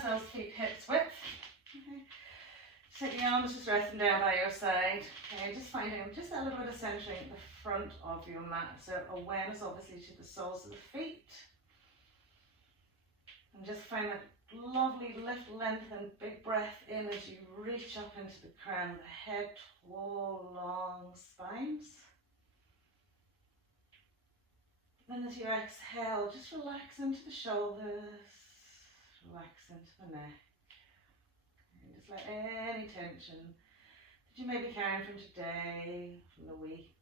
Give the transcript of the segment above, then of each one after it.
ourselves keep hips width. Okay. Take the arms just resting down by your side. Okay, just finding just a little bit of centering at the front of your mat. So awareness obviously to the soles of the feet. And just find that lovely lift, lengthen, big breath in as you reach up into the crown of the head, tall, long spines. Then as you exhale, just relax into the shoulders, relax into the neck. And just let any tension that you may be carrying from today, from the week,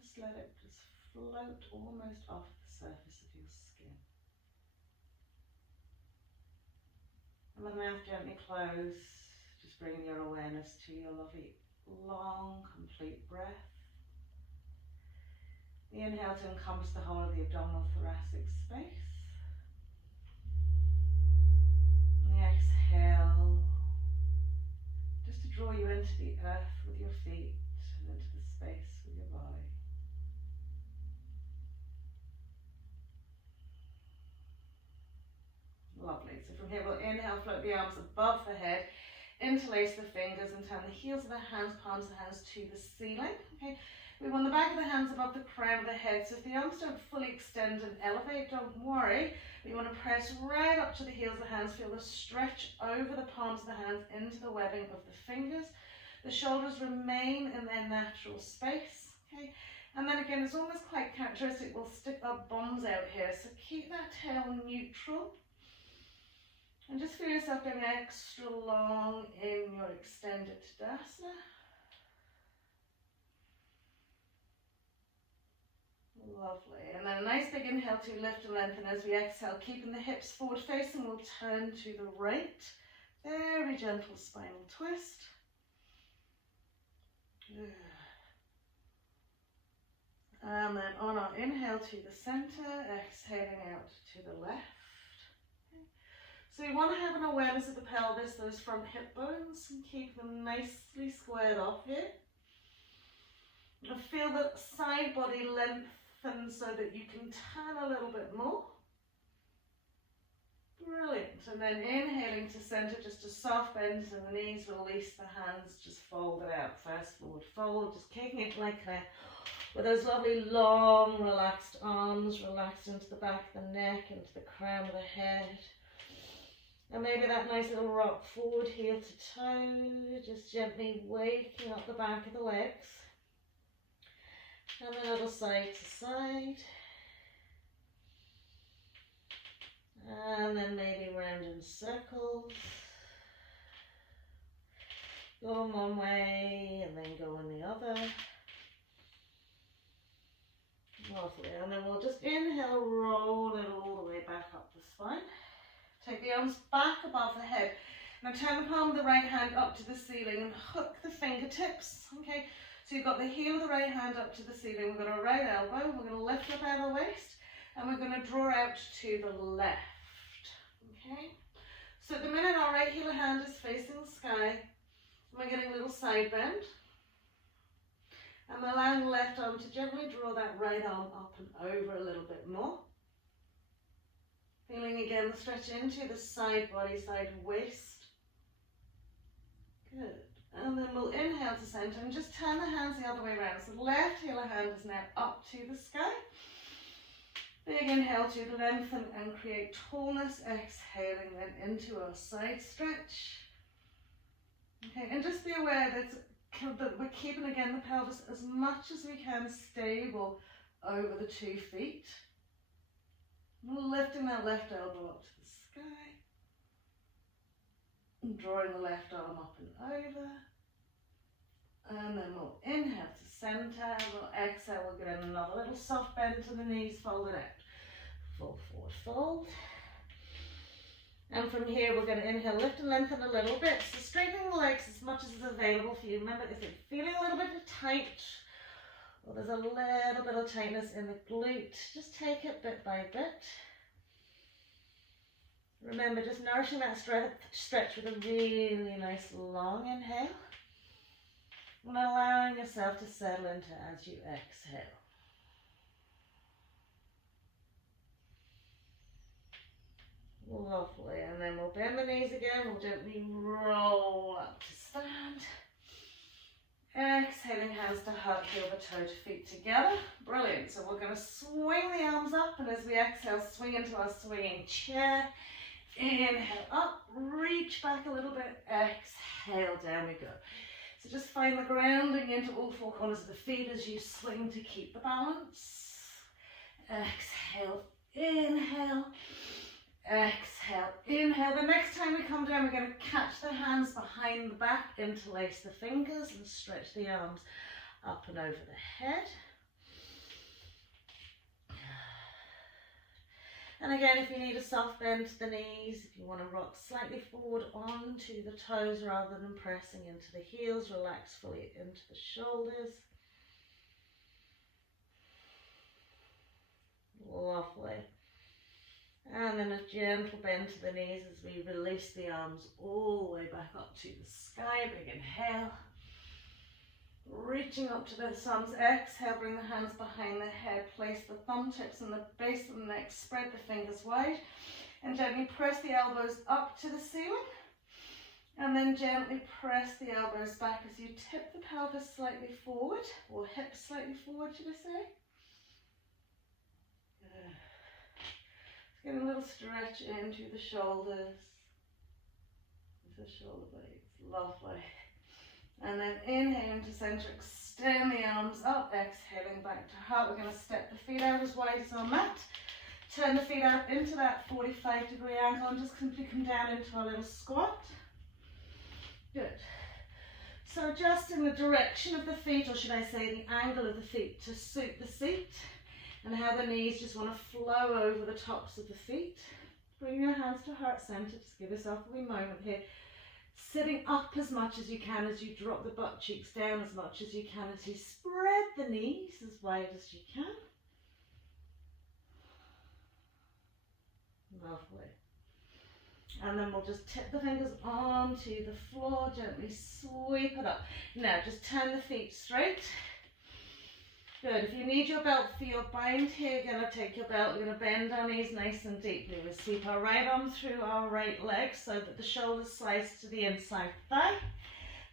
just let it just float almost off the surface of your skin. And the mouth gently closed, just bringing your awareness to your lovely, long, complete breath. The inhale to encompass the whole of the abdominal thoracic space. And the exhale, just to draw you into the earth with your feet and into the space with your body. Lovely. So from here we'll inhale, float the arms above the head, interlace the fingers and turn the heels of the hands, palms of the hands to the ceiling. Okay. We want the back of the hands above the crown of the head, so if the arms don't fully extend and elevate, don't worry. We want to press right up to the heels of the hands, feel the stretch over the palms of the hands into the webbing of the fingers. The shoulders remain in their natural space, okay? And then again, it's almost quite characteristic, we'll stick our bums out here, so keep that tail neutral. And just feel yourself getting extra long in your extended Tadasana. Lovely. And then a nice big inhale to lift and lengthen as we exhale, keeping the hips forward facing. We'll turn to the right. Very gentle spinal twist. Good. And then on our inhale to the center, exhaling out to the left. Okay. So you want to have an awareness of the pelvis, those front hip bones, and keep them nicely squared off here. And feel the side body lengthen so that you can turn a little bit more. Brilliant. And then inhaling to center, just a soft bend to the knees, release the hands, just fold it out. First forward fold, just kicking it like that. With those lovely long relaxed arms, relaxed into the back of the neck, into the crown of the head. And maybe that nice little rock forward, heel to toe, just gently waking up the back of the legs. And a little side to side. And then maybe round in circles. Go in one way and then go in the other. Lovely. And then we'll just inhale, roll it all the way back up the spine. Take the arms back above the head. Now turn the palm of the right hand up to the ceiling and hook the fingertips. Okay. So you've got the heel of the right hand up to the ceiling, we've got our right elbow, we're going to lift up out of the waist, and we're going to draw out to the left, okay? So at the minute our right heel hand is facing the sky, we're getting a little side bend, and allowing the left arm to gently draw that right arm up and over a little bit more. Feeling again the stretch into the side body, side waist. Good. And then we'll inhale to center and just turn the hands the other way around. So the left heel hand is now up to the sky. Big inhale to lengthen and create tallness. Exhaling then into our side stretch. Okay, and just be aware that we're keeping again the pelvis as much as we can stable over the 2 feet. We're lifting that left elbow up to the sky. And drawing the left arm up and over. And then we'll inhale to center. We'll exhale. We'll get another little soft bend to the knees, fold it out. Fold forward, fold. And from here, we're going to inhale, lift and lengthen a little bit. So straightening the legs as much as is available for you. Remember, if you're feeling a little bit tight, or there's a little bit of tightness in the glute, just take it bit by bit. Remember, just nourishing that stretch with a really nice long inhale. And allowing yourself to settle into as you exhale. Lovely. And then we'll bend the knees again. We'll gently roll up to stand. Exhaling, hands to heart, heel the toe to feet together. Brilliant. So we're going to swing the arms up, and as we exhale, swing into our swinging chair. Inhale up, reach back a little bit. Exhale, down we go. So just find the grounding into all four corners of the feet as you swing to keep the balance. Exhale, inhale. Exhale, inhale. The next time we come down, we're going to catch the hands behind the back, interlace the fingers and stretch the arms up and over the head. And again, if you need a soft bend to the knees, if you want to rock slightly forward onto the toes rather than pressing into the heels, relax fully into the shoulders. Lovely. And then a gentle bend to the knees as we release the arms all the way back up to the sky. Big inhale. Reaching up to the thumbs. Exhale, bring the hands behind the head. Place the thumb tips on the base of the neck. Spread the fingers wide. And gently press the elbows up to the ceiling. And then gently press the elbows back as you tip the pelvis slightly forward. Or hips slightly forward, should I say. Good. Get a little stretch into the shoulders, into the shoulder blades. Lovely. And then inhaling to center, extend the arms up, exhaling back to heart. We're going to step the feet out as wide as our mat. Turn the feet out into that 45-degree angle and just simply come down into our little squat. Good. So adjusting the direction of the feet, or should I say the angle of the feet, to suit the seat. And how the knees just want to flow over the tops of the feet. Bring your hands to heart center. Just give yourself a wee moment here. Sitting up as much as you can as you drop the butt cheeks down as much as you can as you spread the knees as wide as you can. Lovely. And then we'll just tip the fingers onto the floor. Gently sweep it up. Now just turn the feet straight. Good. If you need your belt for your bind here, you're going to take your belt, we're going to bend our knees nice and deeply. We'll sweep our right arm through our right leg so that the shoulder slides to the inside thigh.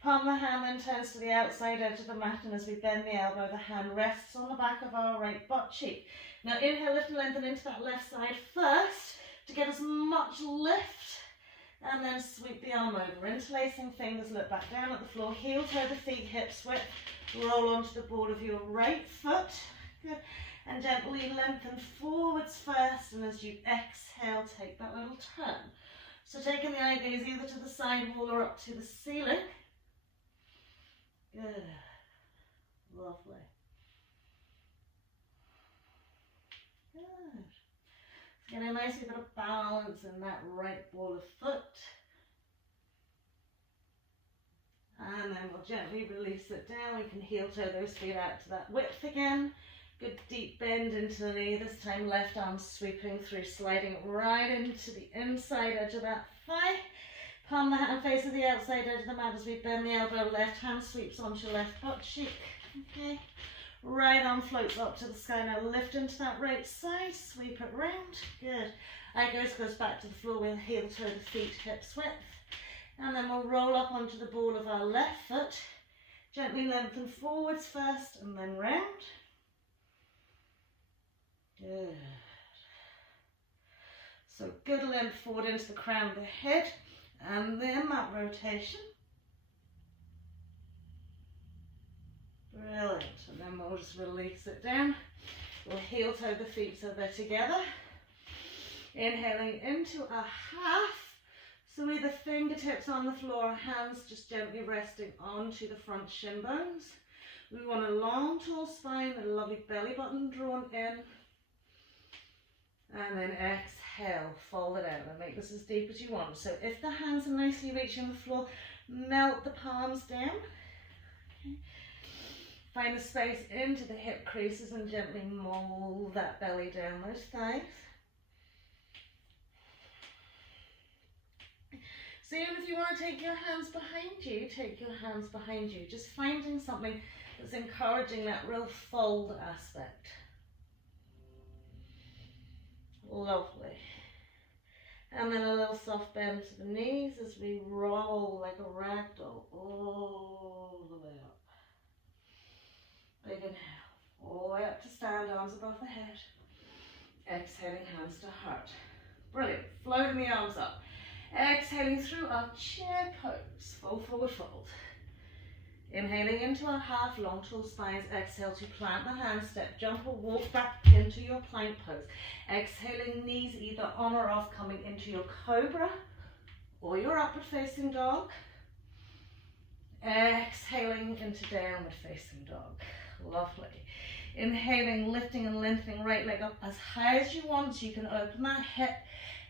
Palm of the hand then turns to the outside edge of the mat, and as we bend the elbow, the hand rests on the back of our right butt cheek. Now inhale, lift and lengthen into that left side first to get as much lift, and then sweep the arm over. Interlacing fingers, look back down at the floor, heel toe the feet, hips width. Roll onto the ball of your right foot. Good. And gently lengthen forwards first, and as you exhale, take that little turn. So taking the eye gaze either to the side wall or up to the ceiling. Good. Lovely. Good. So getting a nice bit of balance in that right ball of foot. And then we'll gently release it down. We can heel toe those feet out to that width again. Good deep bend into the knee. This time left arm sweeping through, sliding right into the inside edge of that thigh. Palm the hand faces the outside edge of the mat as we bend the elbow. Left hand sweeps onto your left butt cheek. Okay. Right arm floats up to the sky. Now lift into that right side. Sweep it round. Good. Eye goes back to the floor. We'll heel toe the feet, hips width. And then we'll roll up onto the ball of our left foot. Gently lengthen forwards first and then round. Good. So good length forward into the crown of the head. And then that rotation. Brilliant. And then we'll just release it down. We'll heel toe the feet so they're together. Inhaling into a half. So with the fingertips on the floor, hands just gently resting onto the front shin bones. We want a long, tall spine, a lovely belly button drawn in. And then exhale, fold it out and make this as deep as you want. So if the hands are nicely reaching the floor, melt the palms down. Okay. Find the space into the hip creases and gently mold that belly down those thighs. So even if you want to take your hands behind you, take your hands behind you. Just finding something that's encouraging that real fold aspect. Lovely. And then a little soft bend to the knees as we roll like a rag doll all the way up. Big inhale, all the way up to stand, arms above the head. Exhaling, hands to heart. Brilliant. Floating the arms up. Exhaling through our chair pose. Full forward fold. Inhaling into our half long tall spines. Exhale to plant the hands, step, jump or walk back into your plank pose. Exhaling, knees either on or off, coming into your cobra or your upward facing dog. Exhaling into downward facing dog. Lovely. Inhaling, lifting and lengthening right leg up as high as you want. So you can open that hip.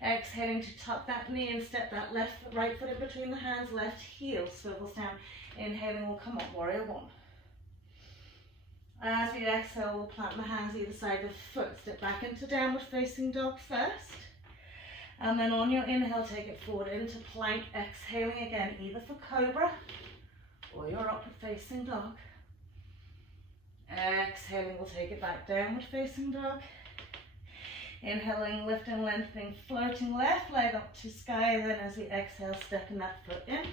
Exhaling to tuck that knee and step that right foot in between the hands. Left heel swivels down. Inhaling, we'll come up, warrior one. As we exhale, we'll plant the hands either side of the foot. Step back into downward facing dog first. And then on your inhale, take it forward into plank. Exhaling again, either for cobra or your upward facing dog. Exhaling, we'll take it back, downward facing dog. Inhaling, lifting, lengthening, floating left leg up to sky. Then as we exhale, stepping that foot in.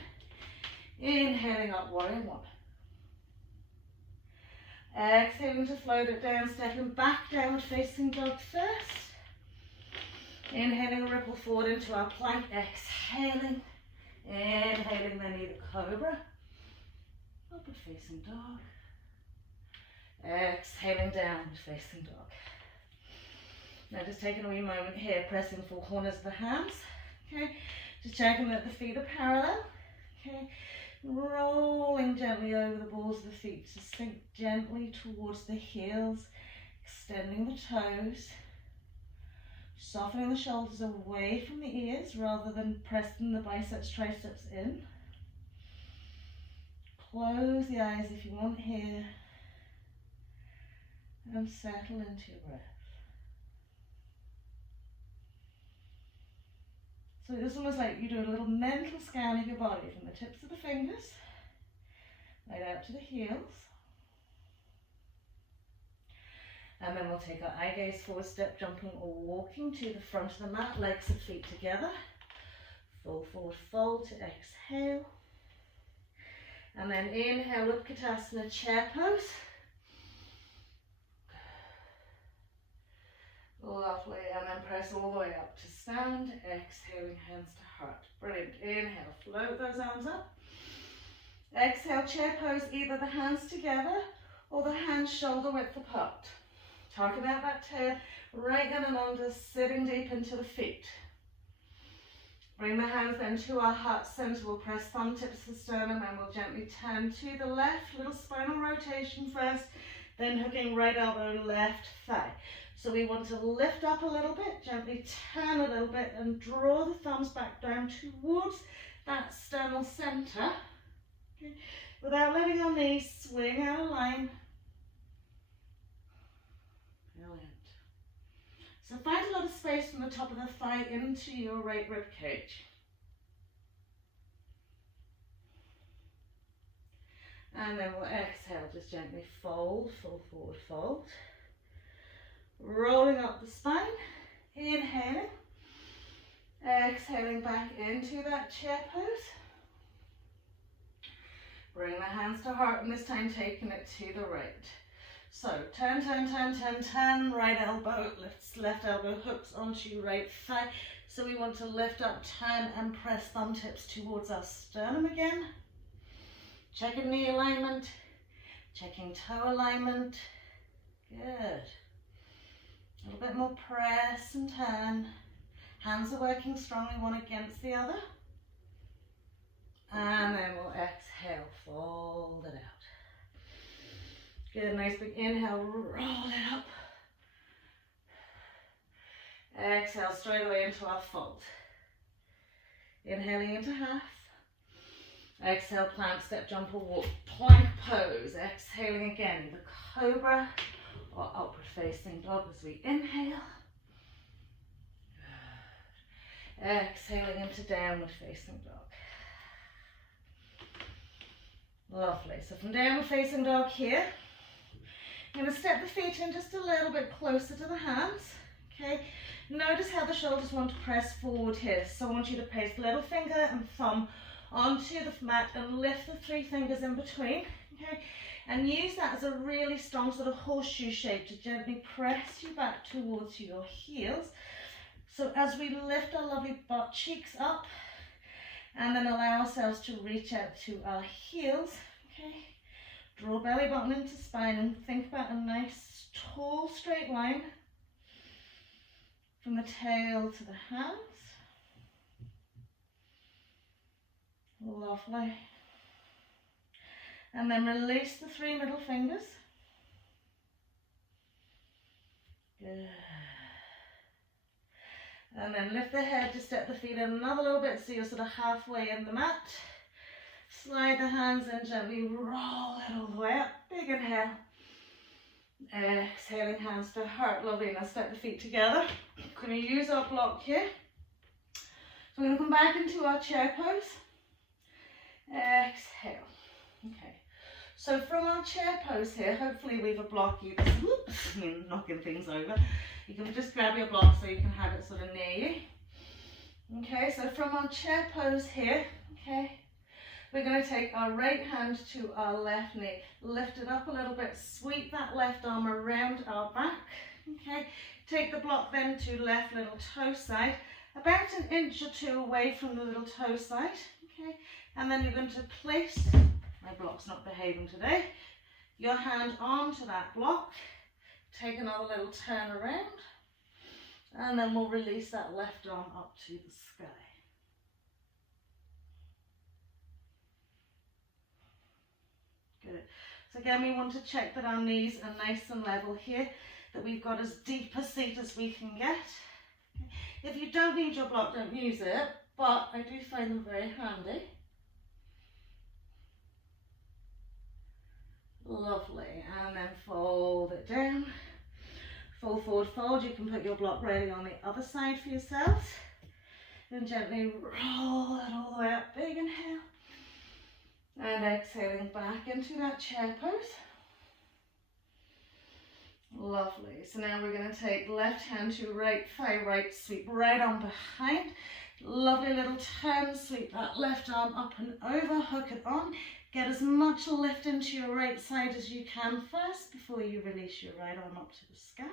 Inhaling up, warrior one. Exhaling to float it down, stepping back, downward facing dog first. Inhaling, ripple forward into our plank. Exhaling. Inhaling, then either cobra, upward facing dog. Exhaling, downward facing dog. Now just taking a wee moment here, pressing four corners of the hands. Okay, just checking that the feet are parallel. Okay, rolling gently over the balls of the feet to sink gently towards the heels, extending the toes, softening the shoulders away from the ears rather than pressing the biceps, triceps in. Close the eyes if you want here. And settle into your breath. So it's almost like you do a little mental scan of your body from the tips of the fingers right out to the heels. And then we'll take our eye gaze forward, step, jumping or walking to the front of the mat, legs and feet together. Full forward fold to exhale. And then inhale, Utkatasana, chair pose. Lovely, and then press all the way up to stand, exhaling, hands to heart. Brilliant. Inhale, float those arms up. Exhale, chair pose, either the hands together or the hands shoulder width apart. Talking about that tail, right in and under, sitting deep into the feet. Bring the hands then to our heart center. We'll press thumb tips to sternum and we'll gently turn to the left. Little spinal rotation first, then hooking right elbow, left thigh. So we want to lift up a little bit, gently turn a little bit and draw the thumbs back down towards that sternal center. Okay. Without letting our knees swing out of line. Brilliant. So find a lot of space from the top of the thigh into your right rib cage. And then we'll exhale, just gently fold, full forward fold. Rolling up the spine, inhaling, exhaling back into that chair pose. Bring the hands to heart and this time taking it to the right. So turn, turn, turn, turn, turn, right elbow lifts, left elbow hooks onto right thigh. So we want to lift up, turn and press thumb tips towards our sternum again. Checking knee alignment, checking toe alignment. Good. A little bit more press and turn. Hands are working strongly one against the other. And then we'll exhale, fold it out. Good, nice big inhale, roll it up. Exhale, straight away into our fold. Inhaling into half. Exhale, plank, step, jump or walk. Plank pose. Exhaling again, the cobra or upward facing dog as we inhale. Exhaling into downward facing dog. Lovely. So from downward facing dog here, I'm going to step the feet in just a little bit closer to the hands. Okay, notice how the shoulders want to press forward here. So I want you to place little finger and thumb onto the mat and lift the 3 fingers in between. Okay, and use that as a really strong sort of horseshoe shape to gently press you back towards your heels. So as we lift our lovely butt cheeks up and then allow ourselves to reach out to our heels, okay, draw belly button into spine and think about a nice tall straight line from the tail to the hands. Lovely. And then release the 3 middle fingers. Good. And then lift the head to step the feet in another little bit so you're sort of halfway in the mat. Slide the hands in, gently roll it all the way up. Big inhale. Exhaling, hands to heart. Lovely. Now step the feet together. We're going to use our block here. So we're going to come back into our chair pose. Exhale. Okay. So from our chair pose here, hopefully we've a block. Knocking things over. You can just grab your block so you can have it sort of near you. Okay, so from our chair pose here, okay, we're going to take our right hand to our left knee, lift it up a little bit, sweep that left arm around our back. Okay, take the block then to left little toe side, about an inch or 2 away from the little toe side. Okay, and then you're going to place, my block's not behaving today, your hand onto that block. Take another little turn around, and then we'll release that left arm up to the sky. Good. So again, we want to check that our knees are nice and level here, that we've got as deep a seat as we can get. If you don't need your block, don't use it, but I do find them very handy. Lovely, and then fold it down. Fold forward, fold. You can put your block ready on the other side for yourselves. And gently roll it all the way up. Big inhale. And exhaling back into that chair pose. Lovely. So now we're going to take left hand to right thigh, right sweep right on behind. Lovely little turn, sweep that left arm up and over, hook it on. Get as much lift into your right side as you can first before you release your right arm up to the sky.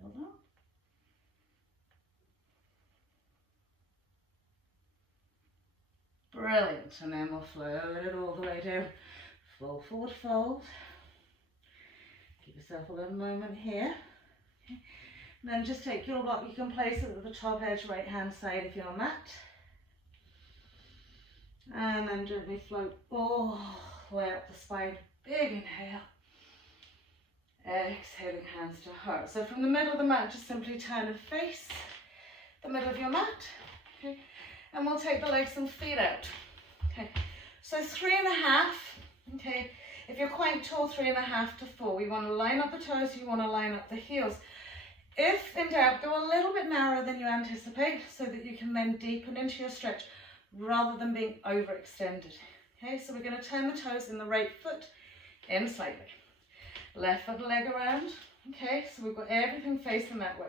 Hold on. Brilliant. And then we'll float it all the way down. Fold forward, fold. Give yourself a little moment here. Okay. And then just take your block. You can place it at the top edge, right hand side of your mat. And then gently float all the way up the spine. Big inhale. Exhaling, hands to heart. So from the middle of the mat, just simply turn and face the middle of your mat. Okay. And we'll take the legs and feet out. Okay. So 3.5. Okay. If you're quite tall, 3.5 to 4. We want to line up the toes. You want to line up the heels. If in doubt, go a little bit narrower than you anticipate so that you can then deepen into your stretch, rather than being overextended. Okay, so we're going to turn the toes in the right foot in slightly. Left foot leg around. Okay, so we've got everything facing that way.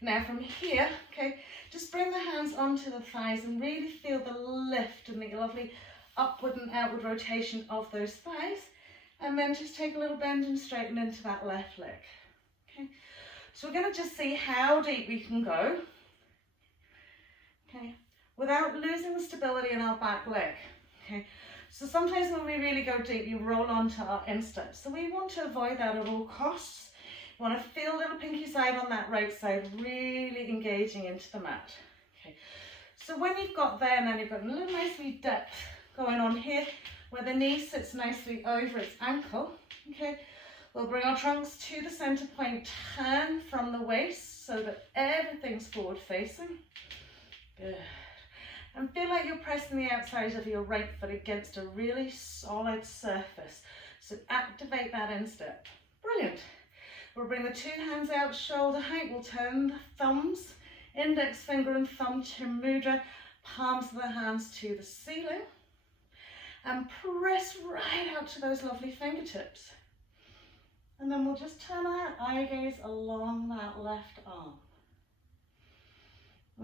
Now from here, okay, just bring the hands onto the thighs and really feel the lift and the lovely upward and outward rotation of those thighs. And then just take a little bend and straighten into that left leg. Okay, so we're going to just see how deep we can go. Okay. Without losing the stability in our back leg. Okay, so sometimes when we really go deep, you roll onto our instep. So we want to avoid that at all costs. You want to feel a little pinky side on that right side, really engaging into the mat. Okay, so when you've got there, and then you've got a little nice wee depth going on here, where the knee sits nicely over its ankle. Okay, we'll bring our trunks to the center point, turn from the waist so that everything's forward facing. Good. And feel like you're pressing the outside of your right foot against a really solid surface. So activate that instep. Brilliant. We'll bring the 2 hands out shoulder height. We'll turn the thumbs, index finger and thumb to mudra, palms of the hands to the ceiling. And press right out to those lovely fingertips. And then we'll just turn our eye gaze along that left arm.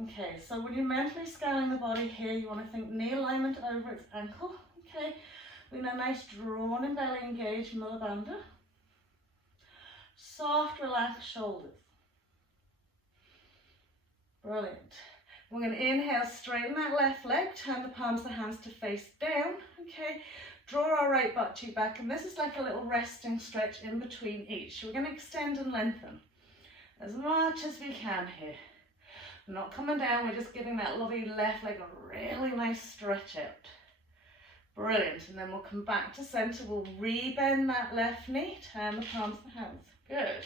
Okay, so when you're mentally scanning the body here, you want to think knee alignment over its ankle. Okay, we know nice drawn in belly engaged Mula Bandha. Soft, relaxed shoulders. Brilliant. We're going to inhale, straighten that left leg, turn the palms of the hands to face down. Okay, draw our right butt cheek back, and this is like a little resting stretch in between each. We're going to extend and lengthen as much as we can here. We're not coming down, we're just giving that lovely left leg a really nice stretch out. Brilliant. And then we'll come back to center. We'll re-bend that left knee, turn the palms of the hands. Good.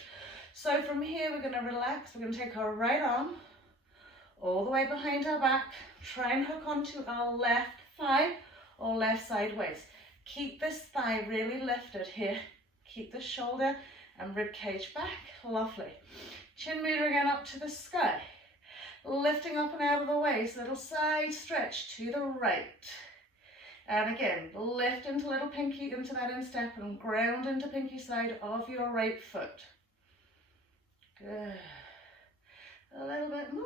So from here, we're going to relax. We're going to take our right arm all the way behind our back. Try and hook onto our left thigh or left side waist. Keep this thigh really lifted here. Keep the shoulder and rib cage back. Lovely. Chin mudra again up to the sky. Lifting up and out of the waist. Little side stretch to the right. And again, lift into little pinky into that instep and ground into pinky side of your right foot. Good. A little bit more.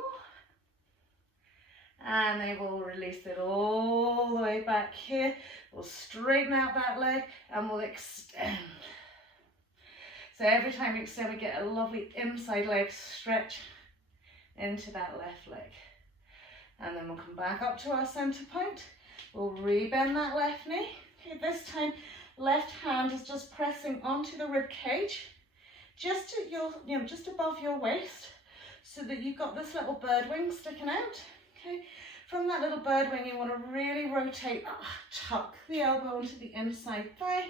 And then we'll release it all the way back here. We'll straighten out that leg and we'll extend. So every time we extend, we get a lovely inside leg stretch into that left leg. And then we'll come back up to our center point. We'll re-bend that left knee. Okay, this time, left hand is just pressing onto the rib cage, just at your, just above your waist, so that you've got this little bird wing sticking out. Okay, from that little bird wing, you want to really rotate, tuck the elbow into the inside thigh,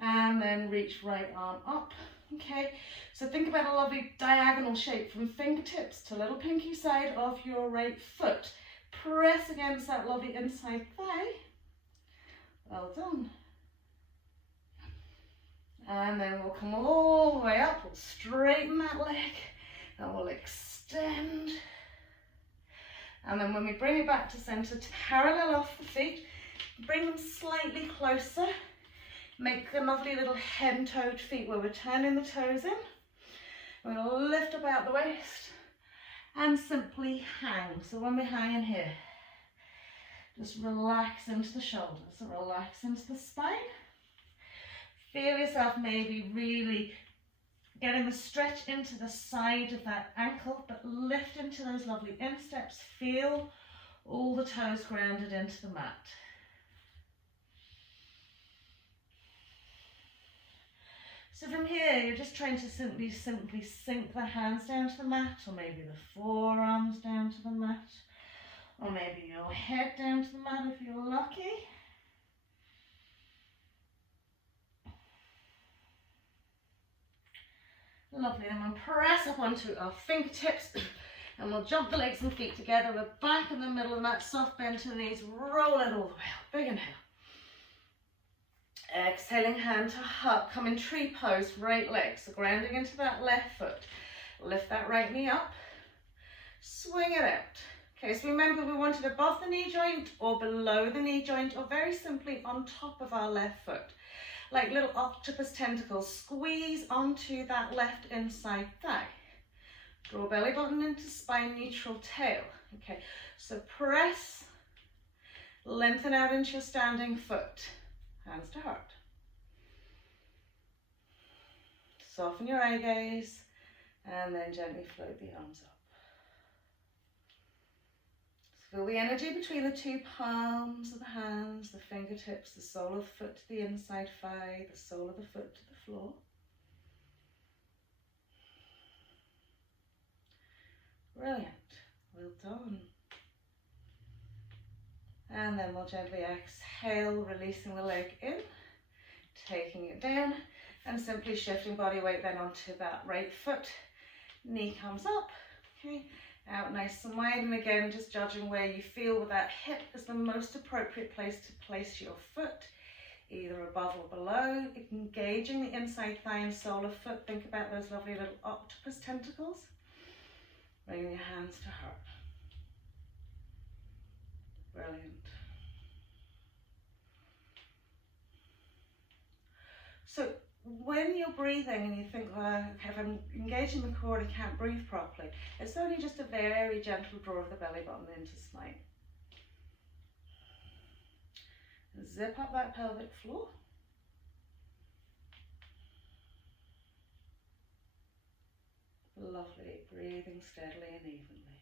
and then reach right arm up. Okay, so think about a lovely diagonal shape from fingertips to little pinky side of your right foot. Press against that lovely inside thigh. Well done. And then we'll come all the way up. We'll straighten that leg and we'll extend. And then when we bring it back to center, parallel off the feet, bring them slightly closer. Make a lovely little hen-toed feet where we're turning the toes in. We're going to lift up out the waist and simply hang. So when we're hanging here, just relax into the shoulders, relax into the spine. Feel yourself maybe really getting the stretch into the side of that ankle, but lift into those lovely insteps. Feel all the toes grounded into the mat. So from here, you're just trying to simply sink the hands down to the mat, or maybe the forearms down to the mat, or maybe your head down to the mat if you're lucky. Lovely, and we'll press up onto our fingertips, and we'll jump the legs and feet together. We're back in the middle of the mat, soft bend to the knees, roll it all the way up, big inhale. Exhaling, hand to heart, come in tree pose, right leg, so grounding into that left foot. Lift that right knee up, swing it out. Okay, so remember we want it above the knee joint or below the knee joint, or very simply on top of our left foot. Like little octopus tentacles, squeeze onto that left inside thigh. Draw belly button into spine, neutral tail. Okay, so press, lengthen out into your standing foot. Hands to heart. Soften your eye gaze and then gently float the arms up. Feel the energy between the two palms of the hands, the fingertips, the sole of the foot to the inside thigh, the sole of the foot to the floor. Brilliant. Well done. And then we'll gently exhale, releasing the leg in, taking it down, and simply shifting body weight then onto that right foot. Knee comes up, okay, out nice and wide, and again, just judging where you feel with that hip is the most appropriate place to place your foot, either above or below, engaging the inside thigh and sole of foot. Think about those lovely little octopus tentacles. Bringing your hands to heart. Brilliant. So when you're breathing and you think, well, okay, if I'm engaging the core, I can't breathe properly, it's only just a very gentle draw of the belly button into spine. Zip up that pelvic floor. Lovely, breathing steadily and evenly.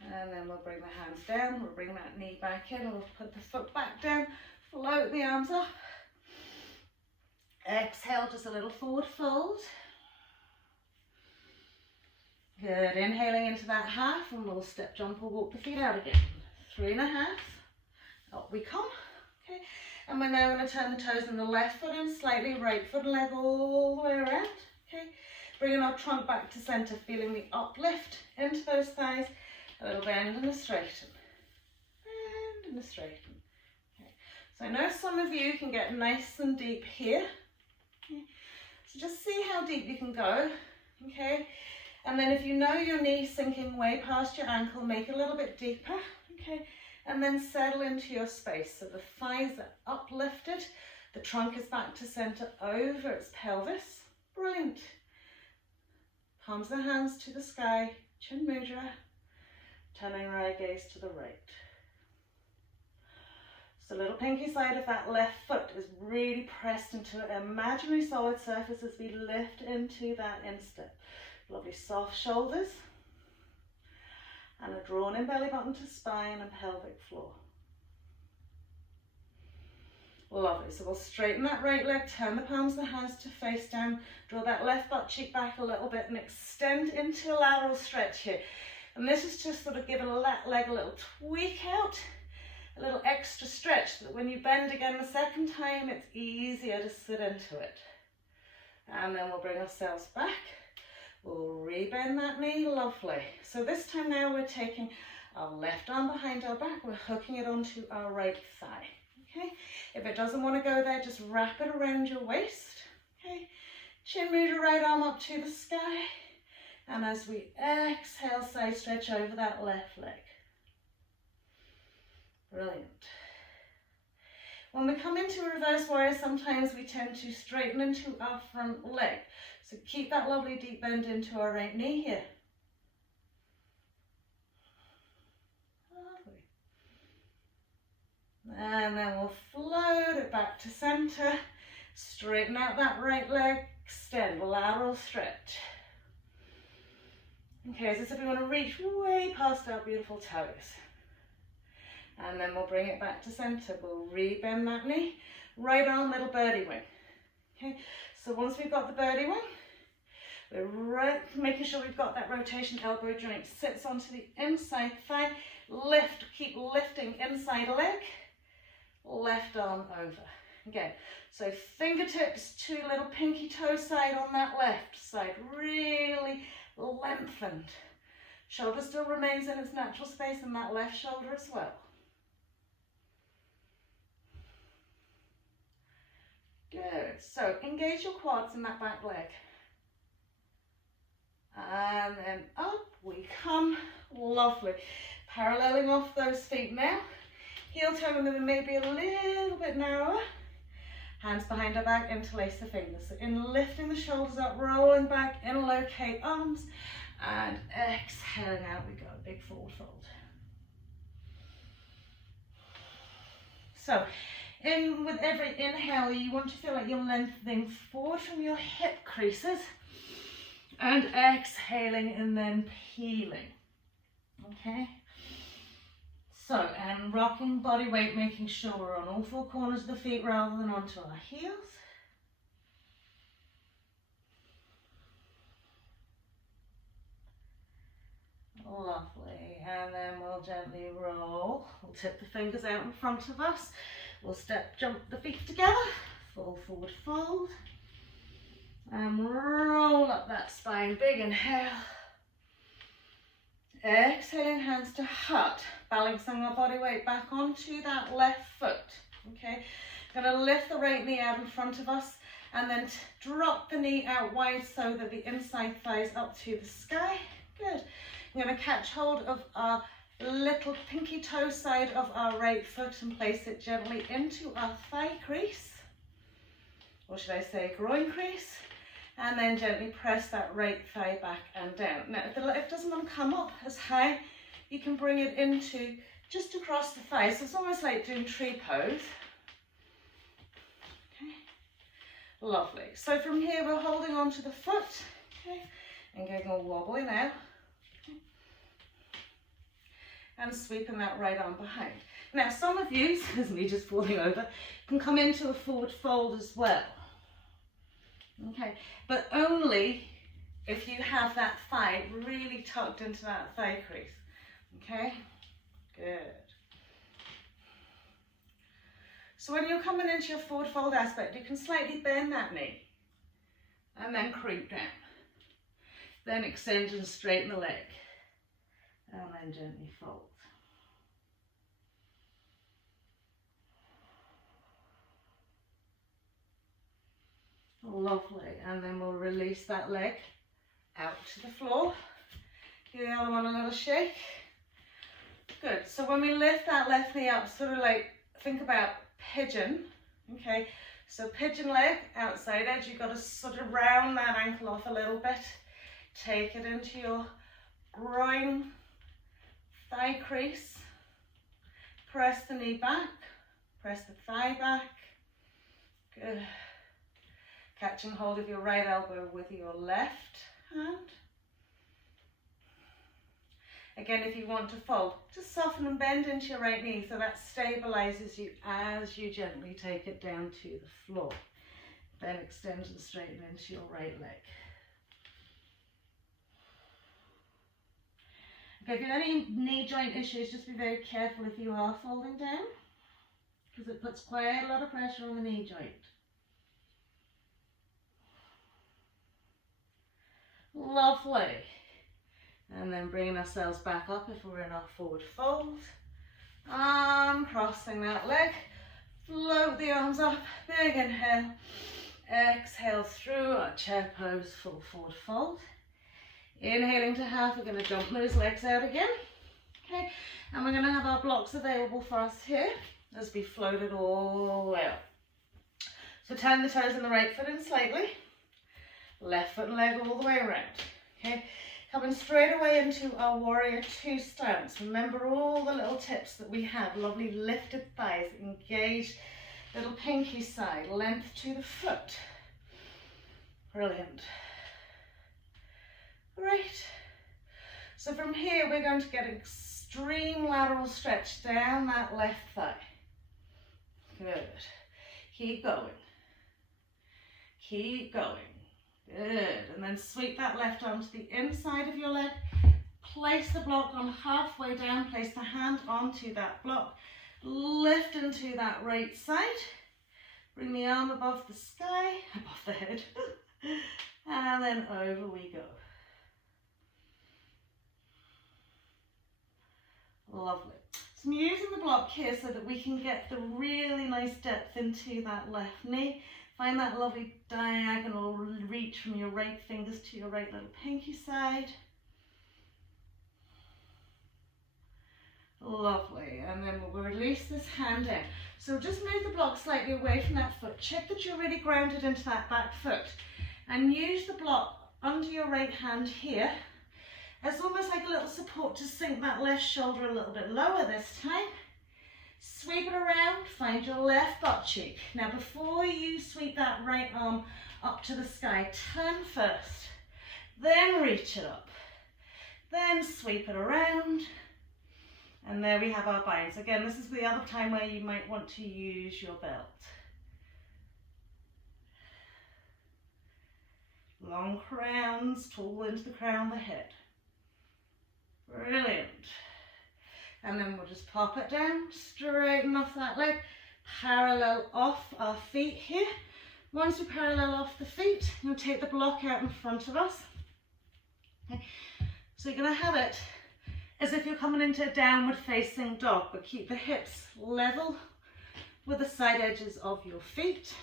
And then we'll bring the hands down, we'll bring that knee back in, we'll put the foot back down, float the arms up. Exhale, just a little forward fold. Good, inhaling into that half, and we'll step, jump, or walk the feet out again. 3.5, up we come. Okay, and we're now going to turn the toes in the left foot in slightly, right foot and leg all the way around. Okay, bringing our trunk back to center, feeling the uplift into those thighs, a little bend and a straighten, bend and a straighten. Okay, so I know some of you can get nice and deep here. Okay, so just see how deep you can go. Okay, and then if you know your knee sinking way past your ankle, make it a little bit deeper. Okay, and then settle into your space. So the thighs are uplifted, the trunk is back to center over its pelvis. Brilliant. Palms of the hands to the sky, chin mudra, turning our eye gaze to the right. So little pinky side of that left foot is really pressed into an imaginary solid surface as we lift into that instep. Lovely soft shoulders and a drawn in belly button to spine and pelvic floor. Lovely, so we'll straighten that right leg, turn the palms of the hands to face down, draw that left butt cheek back a little bit and extend into a lateral stretch here. And this is just sort of giving that leg a little tweak out, a little extra stretch, so that when you bend again the second time, it's easier to sit into it. And then we'll bring ourselves back. We'll rebend that knee, lovely. So this time now we're taking our left arm behind our back, we're hooking it onto our right thigh. Okay, if it doesn't want to go there, just wrap it around your waist. Okay, chin mudra, right arm up to the sky. And as we exhale, side stretch over that left leg. Brilliant. When we come into a reverse warrior, sometimes we tend to straighten into our front leg. So keep that lovely deep bend into our right knee here. And then we'll float it back to center, straighten out that right leg, extend, lateral stretch. Okay, as I said, we want to reach way past our beautiful toes. And then we'll bring it back to center. We'll rebend that knee, right arm, little birdie wing. Okay, so once we've got the birdie wing, we're making sure we've got that rotation, elbow joint sits onto the inside thigh, lift, keep lifting inside leg, left arm over. Again, so fingertips to little pinky toe side on that left side, really lengthened. Shoulder still remains in its natural space and that left shoulder as well. Good, so engage your quads in that back leg. And then up we come, lovely. Paralleling off those feet now. Heel turning them maybe a little bit narrower. Hands behind our back, interlace the fingers. So in lifting the shoulders up, rolling back, interlocate arms, and exhaling out we go, big forward fold. So, with every inhale, you want to feel like you're lengthening forward from your hip creases, and exhaling and then peeling. Okay? So, and rocking body weight, making sure we're on all four corners of the feet rather than onto our heels. Lovely, and then we'll gently roll. We'll tip the fingers out in front of us. We'll step, jump the feet together, full forward fold, and roll up that spine, big inhale. Exhaling, hands to heart, balancing our body weight back onto that left foot. Okay, gonna lift the right knee out in front of us and then drop the knee out wide so that the inside thigh is up to the sky. Good. I'm gonna catch hold of our little pinky toe side of our right foot and place it gently into our thigh crease. or should I say groin crease, and then gently press that right thigh back and down. Now, if the leg doesn't want to come up as high, you can bring it into just across the thigh. So it's almost like doing tree pose. Okay, lovely. So from here, we're holding on to the foot, okay, and getting all wobbly now. Okay. And sweeping that right arm behind. Now, some of you, as me just falling over, can come into a forward fold as well. Okay, but only if you have that thigh really tucked into that thigh crease. Okay, good. So when you're coming into your forward fold aspect, you can slightly bend that knee and then creep down. Then extend and straighten the leg and then gently fold. Lovely, and then we'll release that leg out to the floor. Give the other one a little shake. Good, so when we lift that left knee up, sort of like, think about pigeon, okay? So pigeon leg, outside edge, you've got to sort of round that ankle off a little bit. Take it into your groin, thigh crease. Press the knee back, press the thigh back. Good. Catching hold of your right elbow with your left hand. Again, if you want to fold, just soften and bend into your right knee so that stabilizes you as you gently take it down to the floor. Then extend and straighten into your right leg. Okay, if you have any knee joint issues, just be very careful if you are folding down, because it puts quite a lot of pressure on the knee joint. Lovely. And then bringing ourselves back up if we're in our forward fold. Uncrossing that leg. Float the arms up. Big inhale. Exhale through our chair pose, full forward fold. Inhaling to half, we're going to jump those legs out again. Okay, and we're going to have our blocks available for us here as we float it all the way up. So turn the toes in the right foot in slightly. Left foot and leg all the way around. Okay, coming straight away into our warrior two stance. Remember all the little tips that we have. Lovely lifted thighs, engaged little pinky side, length to the foot. Brilliant. Great. So from here we're going to get an extreme lateral stretch down that left thigh. Good. Keep going. Keep going. Good, and then sweep that left arm to the inside of your leg. Place the block on halfway down, place the hand onto that block. Lift into that right side. Bring the arm above the sky, above the head. And then over we go. Lovely. So I'm using the block here so that we can get the really nice depth into that left knee. Find that lovely diagonal reach from your right fingers to your right little pinky side. Lovely, and then we'll release this hand in. So just move the block slightly away from that foot. Check that you're really grounded into that back foot. And use the block under your right hand here as almost like a little support to sink that left shoulder a little bit lower this time. Sweep it around, find your left butt cheek. Now before you sweep that right arm up to the sky, turn first, then reach it up, then sweep it around, and there we have our binds. Again, this is the other time where you might want to use your belt. Long crowns, tall into the crown of the head. Brilliant. And then we'll just pop it down, straighten off that leg, parallel off our feet here. Once we parallel off the feet, we'll take the block out in front of us. Okay. So you're going to have it as if you're coming into a downward facing dog, but keep the hips level with the side edges of your feet.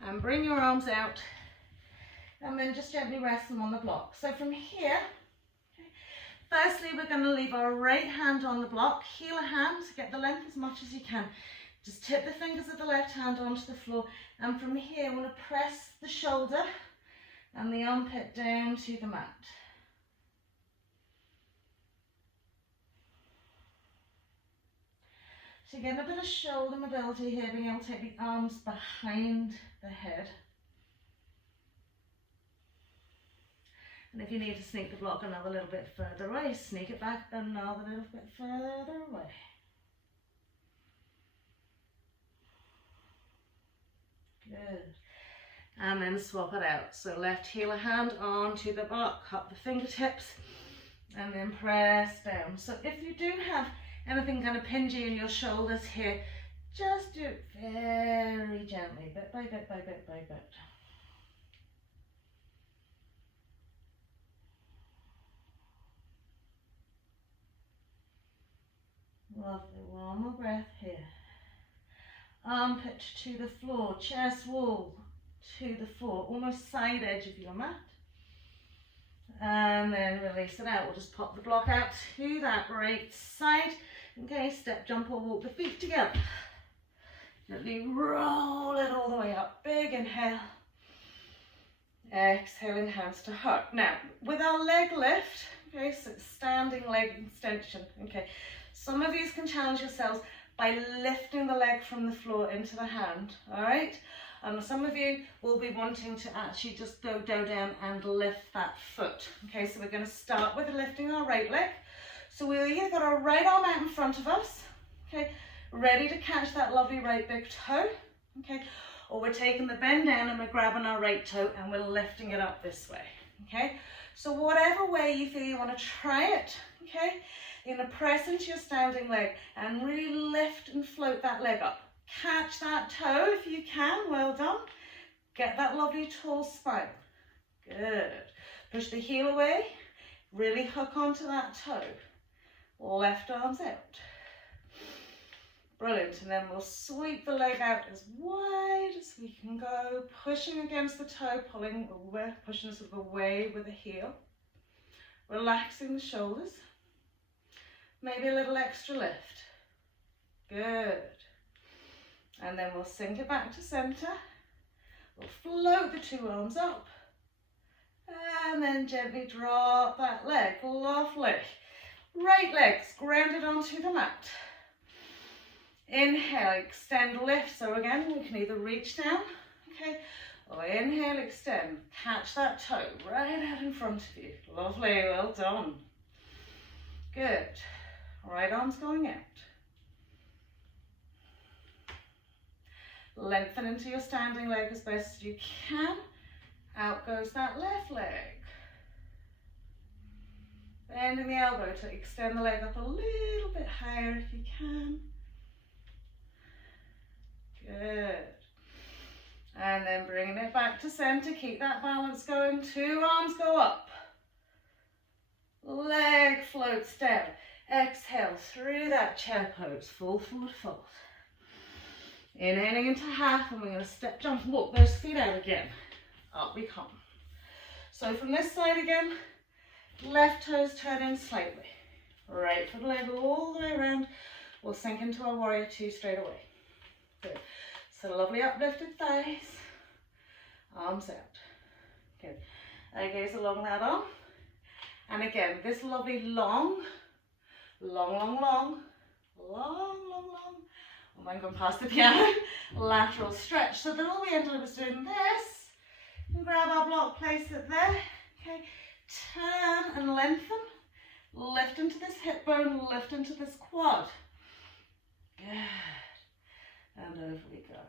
And bring your arms out and then just gently rest them on the block. So from here, firstly, we're going to leave our right hand on the block, heel a hand, get the length as much as you can. Just tip the fingers of the left hand onto the floor, and from here I want to press the shoulder and the armpit down to the mat. So again, a bit of shoulder mobility here, being able to take the arms behind the head. And if you need to sneak the block another little bit further away, sneak it back another little bit further away. Good. And then swap it out. So left healer hand onto the block, cup the fingertips, and then press down. So if you do have anything kind of pingy in your shoulders here, just do it very gently, bit by bit by bit by bit. Lovely, one more breath here. Armpit to the floor, chest wall to the floor, almost side edge of your mat. And then release it out. We'll just pop the block out to that right side. Okay, step, jump or walk the feet together. Gently roll it all the way up. Big inhale. Exhaling, hands to heart. Now, with our leg lift, okay, so standing leg extension, okay. Some of you can challenge yourselves by lifting the leg from the floor into the hand, all right? Some of you will be wanting to actually just go down and lift that foot. Okay, so we're going to start with lifting our right leg. So we've either got our right arm out in front of us, okay, ready to catch that lovely right big toe, okay, or we're taking the bend down and we're grabbing our right toe and we're lifting it up this way, okay? So whatever way you feel you want to try it, okay, you're going to press into your standing leg and really lift and float that leg up. Catch that toe if you can, well done. Get that lovely tall spine. Good. Push the heel away, really hook onto that toe. Left arms out. Brilliant, and then we'll sweep the leg out as wide as we can go, pushing against the toe, pulling away, pushing sort of away with the heel. Relaxing the shoulders. Maybe a little extra lift. Good. And then we'll sink it back to center. We'll float the two arms up. And then gently drop that leg. Lovely. Right leg's grounded onto the mat. Inhale, extend, lift. So again, we can either reach down, okay, or inhale, extend. Catch that toe right out in front of you. Lovely, well done. Good. Right arm's going out. Lengthen into your standing leg as best as you can. Out goes that left leg. Bending the elbow to extend the leg up a little bit higher if you can. Good. And then bringing it back to center. Keep that balance going. Two arms go up. Leg floats down. Exhale through that chair pose. Full forward fold. Inhaling into half, and we're going to step, jump, and walk those feet out again. Up we come. So from this side again, left toes turn in slightly. Right foot leg all the way around. We'll sink into our warrior two straight away. Good. So lovely uplifted thighs. Arms out. Good. Eye gaze along that arm. And again, this lovely long. Oh, I'm going past the piano. Lateral stretch. So that all we ended up was doing this. And grab our block, place it there. Okay. Turn and lengthen. Lift into this hip bone, lift into this quad. Good. And over we go.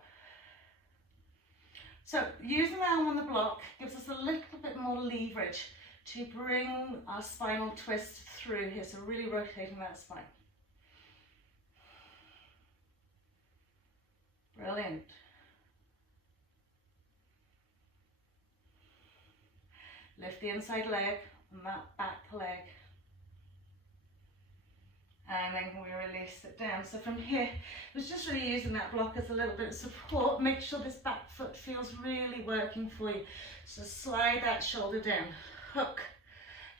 So using the arm on the block gives us a little bit more leverage to bring our spinal twist through here. So really rotating that spine. Brilliant. Lift the inside leg and that back leg. And then we release it down. So from here, it was just really using that block as a little bit of support. Make sure this back foot feels really working for you. So slide that shoulder down, hook,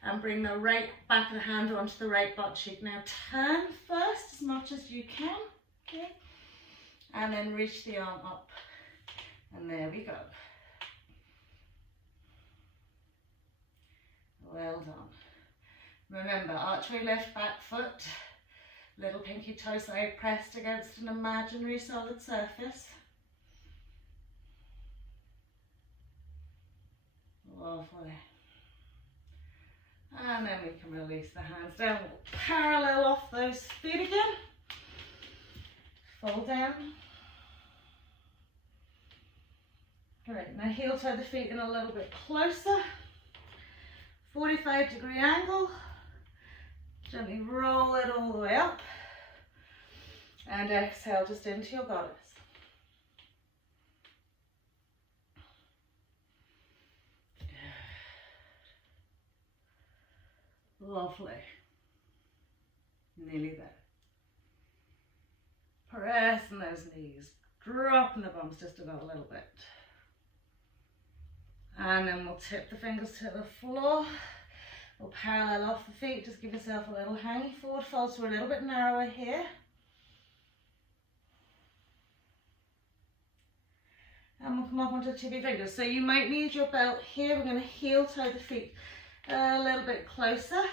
and bring the right back of the hand onto the right butt cheek. Now turn first as much as you can, okay? and then reach the arm up. And there we go. Well done. Remember, archway left back foot, little pinky toe side pressed against an imaginary solid surface. Lovely. And then we can release the hands down. We'll parallel off those feet again. Fold down. Great, now heel toe the feet in a little bit closer. 45-degree angle. Gently roll it all the way up. And exhale just into your goddess. Lovely. Nearly there. Pressing those knees, dropping the bums just about a little bit. And then we'll tip the fingers to the floor. We'll parallel off the feet, just give yourself a little hanging forward fold, so we're a little bit narrower here. And we'll come up onto the tippy fingers. So you might need your belt here. We're going to heel toe the feet a little bit closer,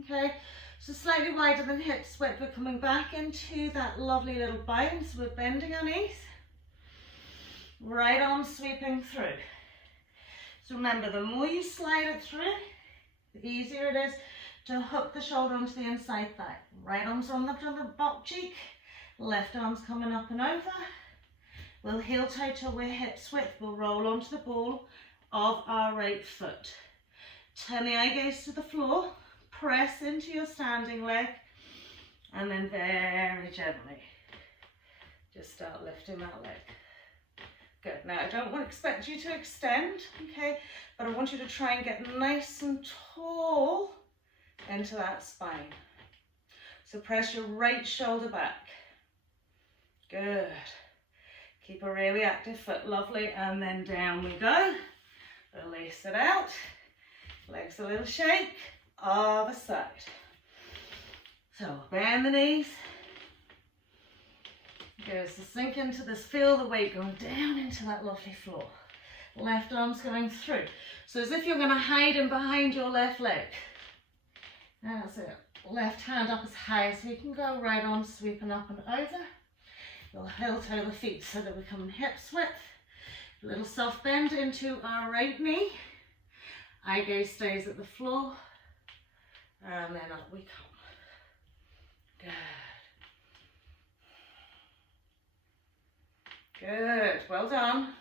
okay? So slightly wider than hips width. We're coming back into that lovely little bind. So we're bending our knees. Right arm sweeping through. So remember, the more you slide it through, the easier it is to hook the shoulder onto the inside thigh. Right arm's on the butt cheek, left arm's coming up and over. We'll heel toe till we're hips width. We'll roll onto the ball of our right foot. Turn the eye gaze to the floor, press into your standing leg, and then very gently just start lifting that leg. Good. Now I don't expect you to extend, okay, but I want you to try and get nice and tall into that spine. So press your right shoulder back. Good. Keep a really active foot, lovely, and then down we go. Release it out. Legs a little shake, other side. So bend the knees. Good, so sink into this, feel the weight going down into that lovely floor. Left arm's going through. So as if you're going to hide in behind your left leg. That's it. Left hand up as high as you can go, right arm sweeping up and over. We'll heel toe the feet so that we come in hips width. A little soft bend into our right knee. Eye gaze stays at the floor, and then up we come. Good. Good, well done.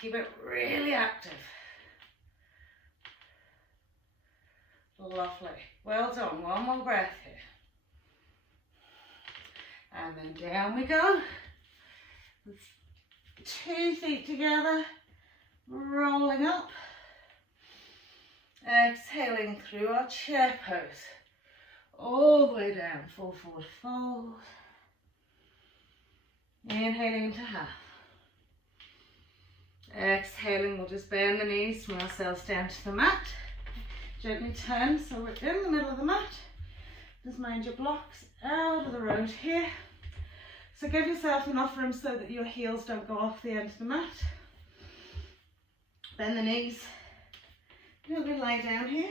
Keep it really active. Lovely, well done. One more breath here. And then down we go. 2 feet together, rolling up. Exhaling through our chair pose, all the way down, fall forward, fold. Inhaling into half. Exhaling, we'll just bend the knees, swing ourselves down to the mat. Gently turn, so we're in the middle of the mat. Just mind your blocks out of the road here. So give yourself enough room so that your heels don't go off the end of the mat. Bend the knees. Gently lie down here.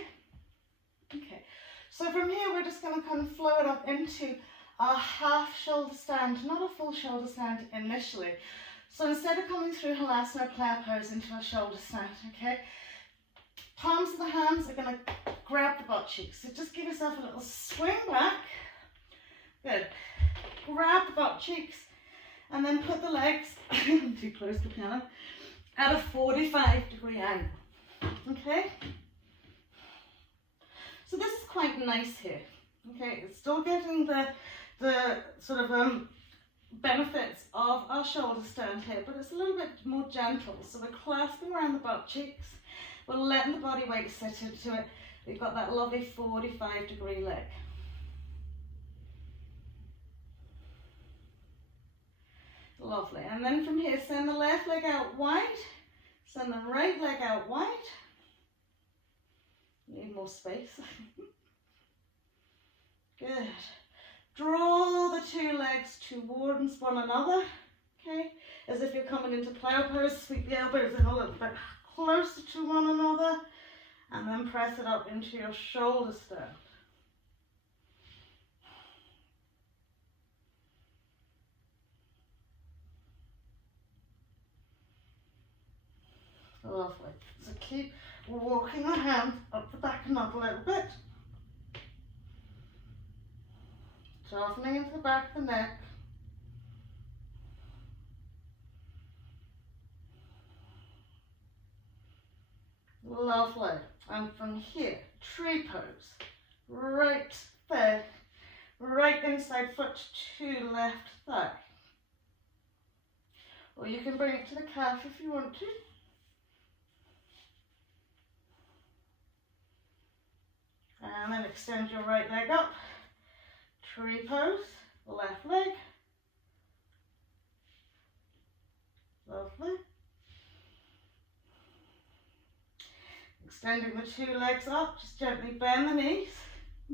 Okay, so from here we're just going to kind of flow it up into a half shoulder stand, not a full shoulder stand initially. So instead of coming through Halasana player pose into a shoulder stand, okay, palms of the hands are going to grab the butt cheeks. So just give yourself a little swing back. Good. Grab the butt cheeks and then put the legs, too close to the piano, at a 45-degree angle. Okay, so this is quite nice here. Okay, it's still getting the sort of benefits of our shoulder stand here, but it's a little bit more gentle. So we're clasping around the butt cheeks, we're letting the body weight sit into it. We've got that lovely 45-degree leg. Lovely, and then from here send the left leg out wide. Send the right leg out wide. Need more space. Good. Draw the 2 legs towards one another. okay? As if you're coming into plow pose, sweep the elbows in a little bit closer to one another, and then press it up into your shoulder stand. Lovely. So keep walking the hands up the back and up a little bit. Softening into the back of the neck. Lovely. And from here, tree pose. Right there. Right inside foot to left thigh. Or you can bring it to the calf if you want to. And then extend your right leg up. Tree pose. Left leg. Lovely. Extending the two legs up, just gently bend the knees.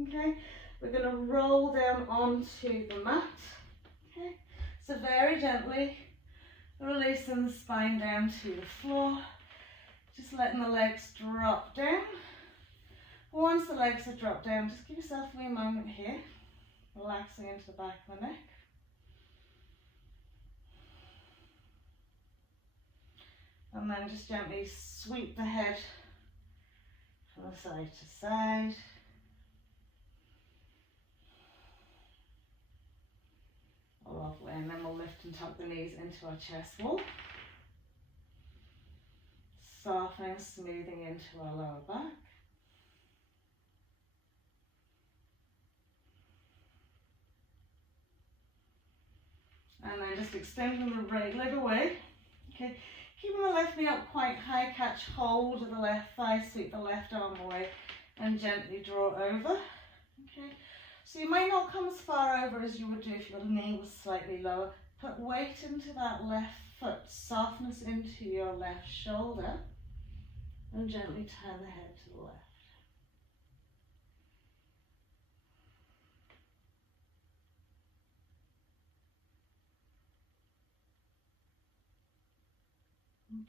Okay, we're going to roll down onto the mat. Okay, so very gently releasing the spine down to the floor, just letting the legs drop down. Once the legs are dropped down, just give yourself a wee moment here, relaxing into the back of the neck. And then just gently sweep the head from side to side. Lovely, and then we'll lift and tuck the knees into our chest wall. Softening, smoothing into our lower back. And then just extending the right leg away. Okay, keeping the left knee up quite high, catch hold of the left thigh, sweep the left arm away and gently draw over. Okay, so you might not come as far over as you would do if your knee was slightly lower. Put weight into that left foot, softness into your left shoulder, and gently turn the head to the left.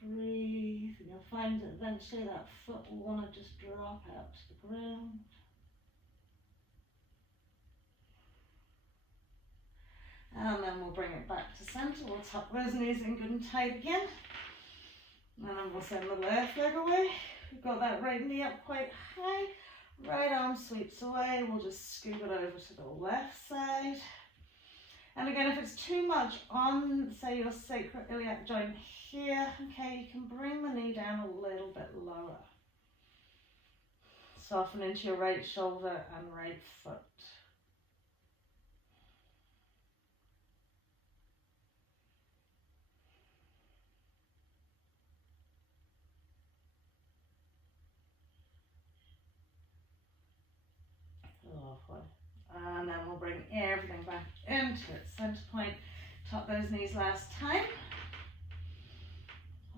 Breathe, and you'll find that eventually that foot will want to just drop out to the ground. And then we'll bring it back to centre. We'll tuck those knees in good and tight again. And then we'll send the left leg away. We've got that right knee up quite high. Right arm sweeps away. We'll just scoop it over to the left side. And again, if it's too much on, say, your sacroiliac joint here, okay, you can bring the knee down a little bit lower. Soften into your right shoulder and right foot. Lovely. And then we'll bring everything back into its center point. Tuck those knees last time.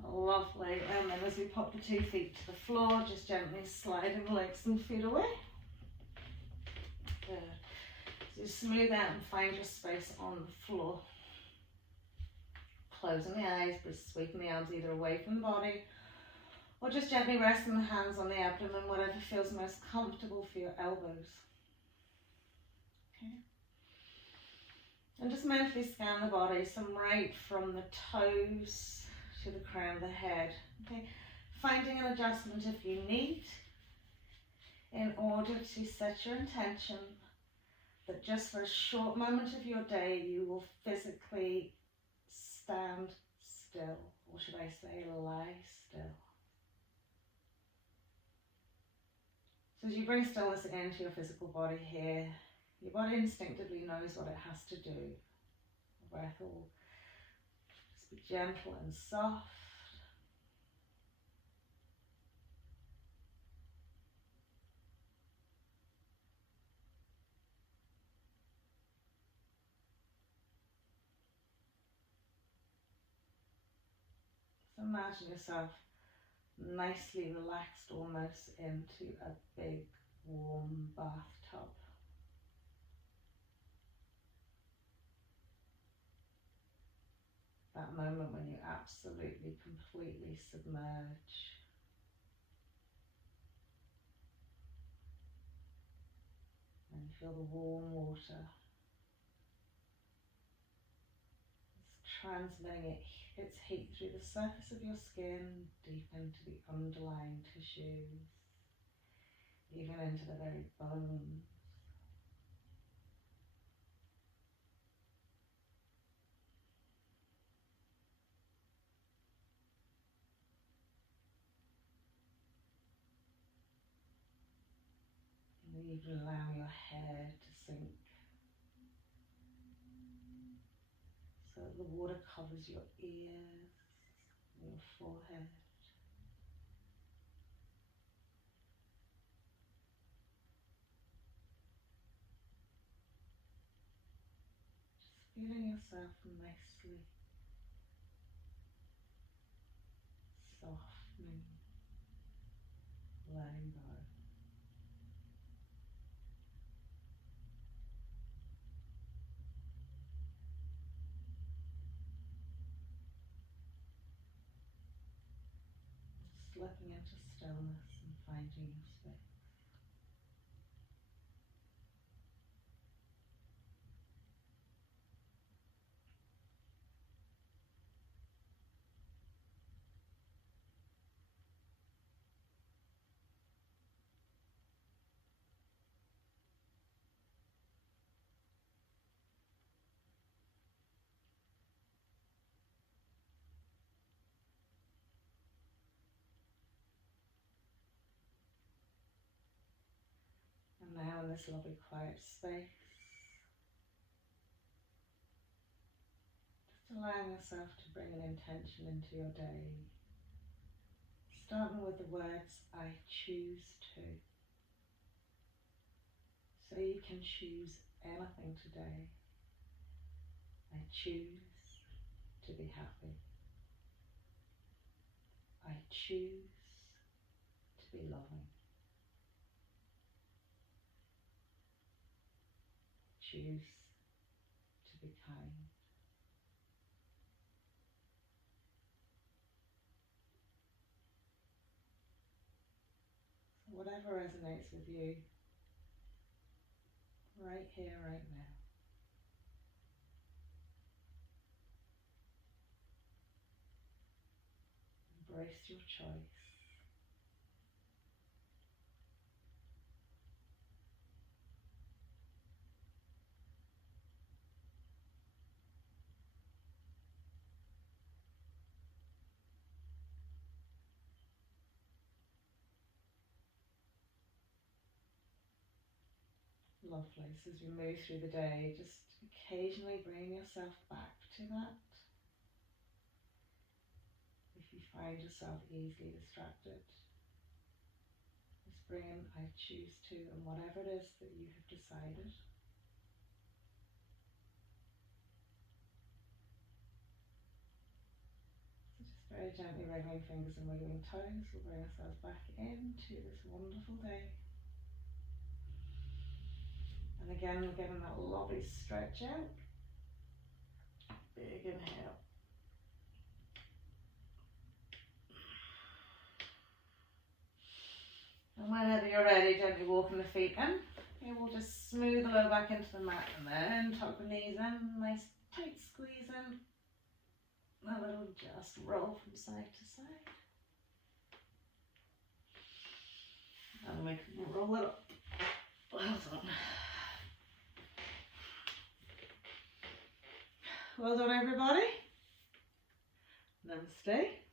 Lovely. And then as we pop the 2 feet to the floor, just gently sliding the legs and feet away. Good. So you smooth out and find your space on the floor. Closing the eyes, but sweeping the arms either away from the body or just gently resting the hands on the abdomen, whatever feels most comfortable for your elbows. Okay. And just mentally scan the body, some right from the toes to the crown of the head. Okay, finding an adjustment if you need, in order to set your intention that just for a short moment of your day you will physically stand still, or should I say lie still. So as you bring stillness into your physical body here, your body instinctively knows what it has to do. The breath will just be gentle and soft. So imagine yourself nicely relaxed almost into a big warm bathtub. That that moment when you absolutely, completely submerge. And you feel the warm water. It's transmitting its heat through the surface of your skin, deep into the underlying tissues, even into the very bones. And even allow your hair to sink so that the water covers your ears, your forehead. Just feeling yourself nicely softening, letting go. Slipping into stillness and finding your space. And now in this lovely quiet space, just allowing yourself to bring an intention into your day. Starting with the words, I choose to. So you can choose anything today. I choose to be happy. I choose to be loving. Choose to be kind. So whatever resonates with you, right here, right now. Embrace your choice. Lovely. So as we move through the day, just occasionally bring yourself back to that. If you find yourself easily distracted, just bring in I choose to, and whatever it is that you have decided. So just very gently wriggling fingers and wiggling toes, we'll bring ourselves back into this wonderful day. And again, we're getting that lovely stretch out. Big inhale. And whenever you're ready, gently walking the feet in. Okay, we'll just smooth the lower back into the mat and then tuck the knees in. Nice tight squeeze in. A little just roll from side to side. And we can roll it up. Well done. Well done, everybody. Namaste.